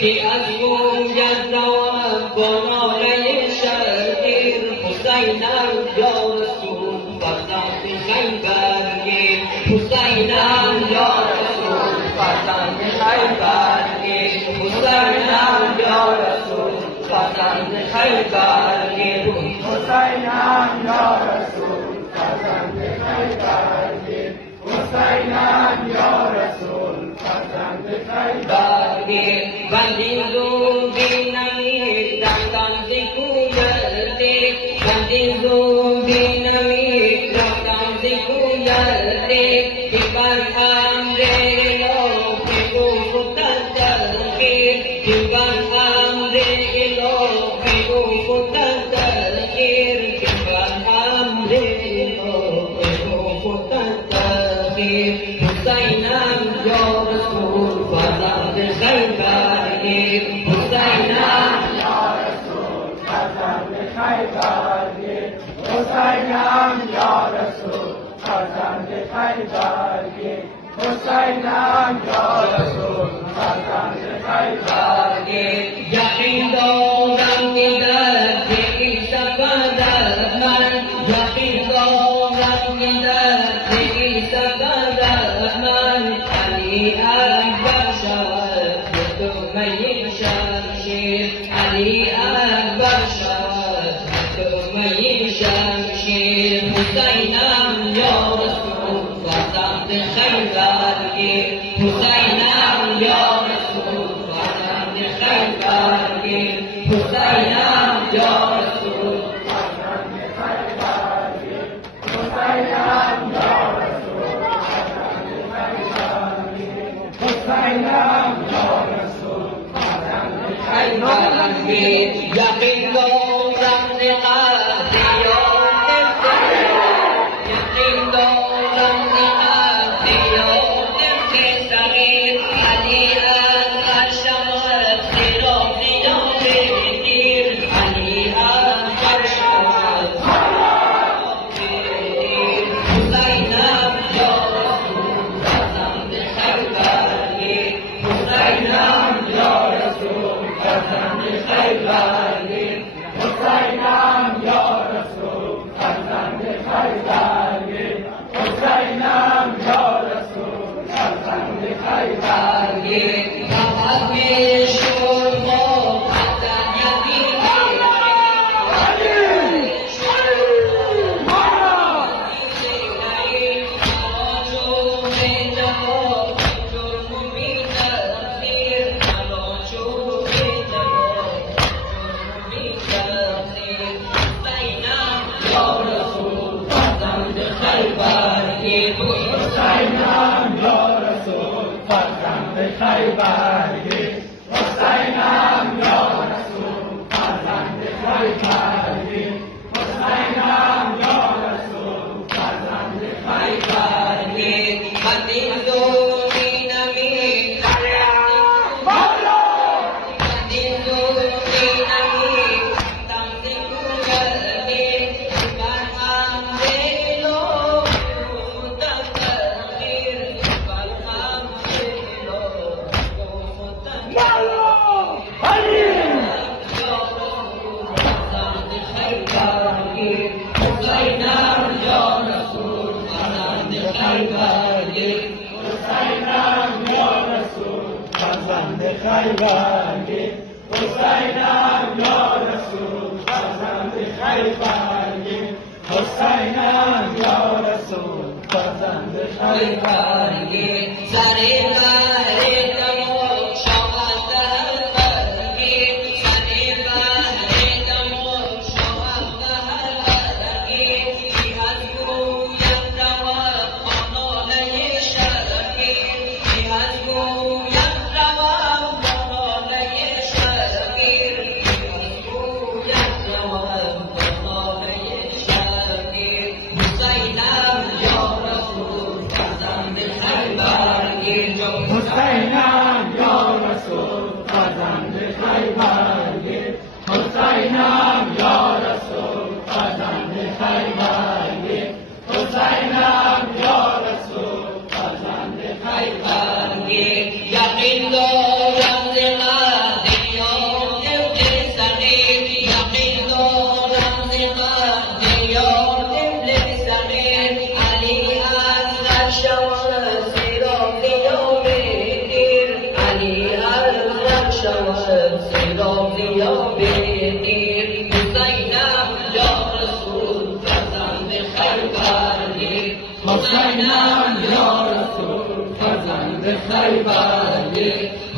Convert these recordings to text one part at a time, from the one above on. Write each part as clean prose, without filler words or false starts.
که از گوید روم با ناله شبگیر حسینم یا رسول فرزند خیبرگیر حسینم یا رسول فرزند خیبرگیر حسینم یا رسول فرزند خیبرگیر حسینم یا رسول فرزند خیبرگیر حسینم یا رسول فرزند خیبرگیر بندین زودی نمی رفتن زکویتی بندین زودی نمی رفتن زکویتی که بر امر الهی گفت تدبیر که بر امر الهی گفت تدبیر که بر امر الهی گفت تدبیر حسینم یا رسول فرزند خیبرگیر حسینم یا رسول فرزند خیبرگیر حسینم یا رسول فرزند خیبرگیر حسینم یا رسول فرزند خیبرگیر یقین دارم که در دل سفر من یقین دارم که در دل سفر من علی اکبر شد دکمه شمشیر علی اکبر شد دکمه شمشیر حسینم یا رسول فرزند خیبرگیر حسینم یا رسول فرزند خیبرگیر حسینم یا رسول فرزند خیبرگیر حسینم یا رسول فرزند خیبرگیر حسینم یا رسول فرزند خیبرگیر یقین دارم نقد یاد یقین دارم نقد یاد صغیر علی اکبر شد خلاف یاد گیر علی اکبر شد حسینم یا رسول فرزند خیبرگیر حسینم یا رسول فرزند خیبرگیر حسینم یا رسول فرزند خیبرگیر حسینم یا رسول فرزند خیبرگیر فقط شما حسن یزید حسینم یا رسول فرزند خیبرگیر حسینم یا رسول فرزند خیبرگیر حسینم یا رسول فرزند خیبرگیر بندین زودی نمی بندین زودی نمی تمزی کویتی بر امر الهی گفت تدبیر بر امر الهی گفت تدبیر حسینم یا رسول فرزند خیبرگیر حسینم یا رسول فرزند خیبرگیر حسینم یا رسول فرزند خیبرگیر حسینم یا رسول فرزند خیبرگیر سر بحر دماغ شود برگیر سر بحر دماغ شود برگیر کی از گوید روم با ناله شبگیر کی از گوید روم با ناله شبگیر کی از گوید روم با ناله شبگیر حسینم یا رسول فرزند خیبرگیر حسینم یا رسول فرزند خیبرگیر حسینم یا رسول فرزند خیبرگیر حسینم یا رسول فرزند خیبرگیر یقین دارم خیبر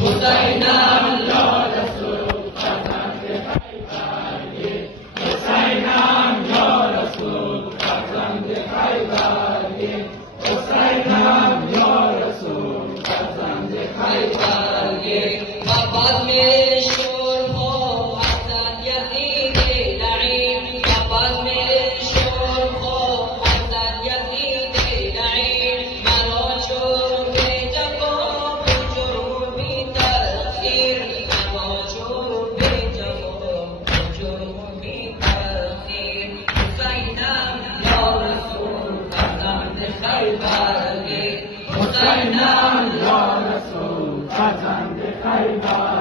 حسینم یا رسول فرزند خیبر حسینم یا رسول فرزند خیبر حسینم یا رسول فرزند خیبر مقام شور ہو حسن یزید لعین مقام شور ہو حسن یزید لعین مرا چوب جگو جرمی تأخیر مرا چوب جگو جرمی تأخیر حسینم یا رسول فرزند خیبر حسینم یا رسول فرزند خیبر